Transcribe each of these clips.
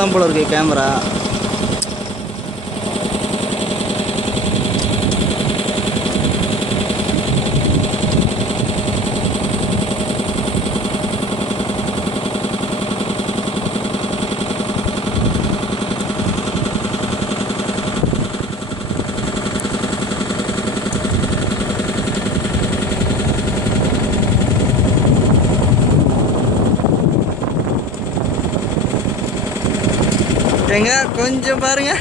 தான் போல இருக்கு கேமரா. எங்க கொஞ்சம் பாருங்க.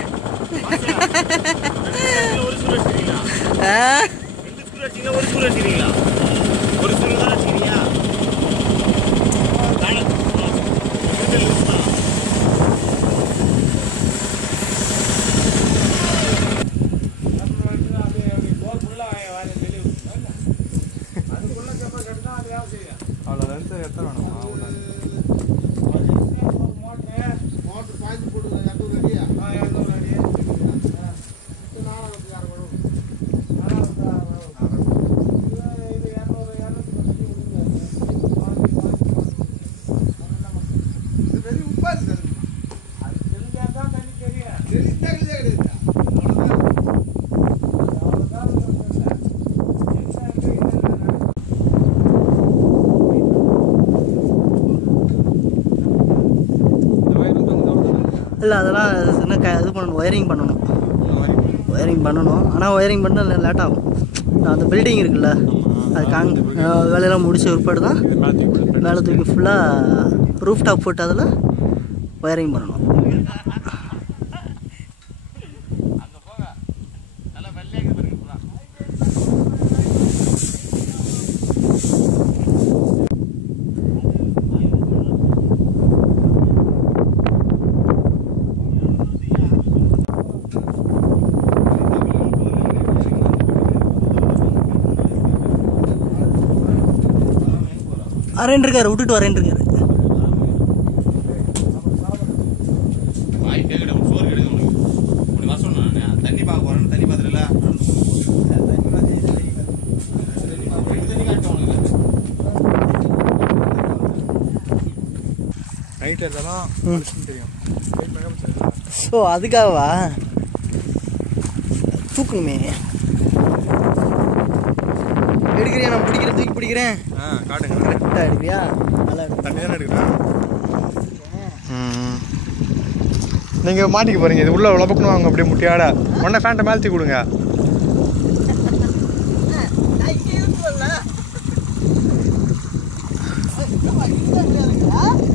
இல்லை அதெல்லாம் என்ன இது பண்ணணும், ஒயரிங் பண்ணணும். ஆனால் ஒயரிங் பண்ண லேட் ஆகும். அந்த பில்டிங் இருக்குல்ல அது வேலையெல்லாம் முடிச்ச ஒருபாடு தான் மேலே தூக்கி ஃபுல்லாக ரூஃப் டாப் போட்டு அதில் ஒயரிங் பண்ணணும். அரேன் இருக்காரு, விட்டுட்டு வரேன் இருக்காரு. தண்ணி பார்க்க போறேன், தண்ணி பார்த்துல நைட் இதெல்லாம் தெரியும். ஸோ அதுக்காகவா தூக்கணுமே. எடுக்கிறியா? நான் பிடிக்கிறேன், தூக்கி பிடிக்கிறேன். காட்டுங்க. கரெக்டாக எடுக்கிறியா? நல்லா தண்ணி தானே எடுக்கிறேன். நீங்கள் மாட்டிக்க போகிறீங்க. இது உள்ளே உழப்பக்கணும். அவங்க அப்படியே முட்டியாட உடனே ஃபேண்ட்டை மேல்த்தி கொடுங்க.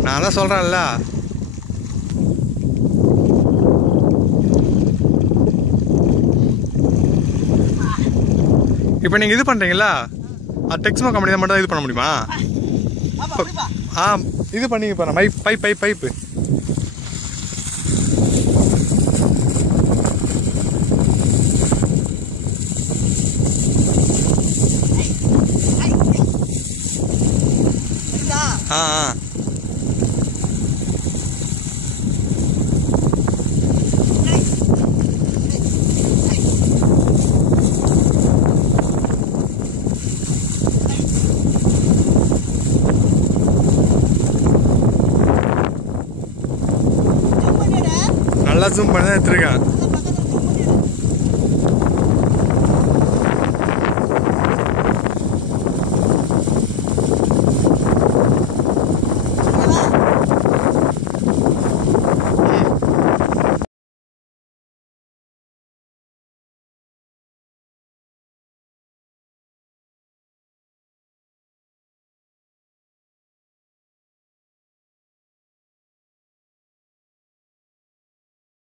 நான் தான் சொல்கிறேன்ல. இப்போ நீங்கள் இது பண்ணுறீங்களா? டெக்ஸ்மோ கம்பெனி தான் மட்டும் இது பண்ண முடியுமா? இது பண்ணிங்க பாருங்க. பைப்பு நல்லா ஜூம் பண்ணி தான் எடுத்துருக்கேன்.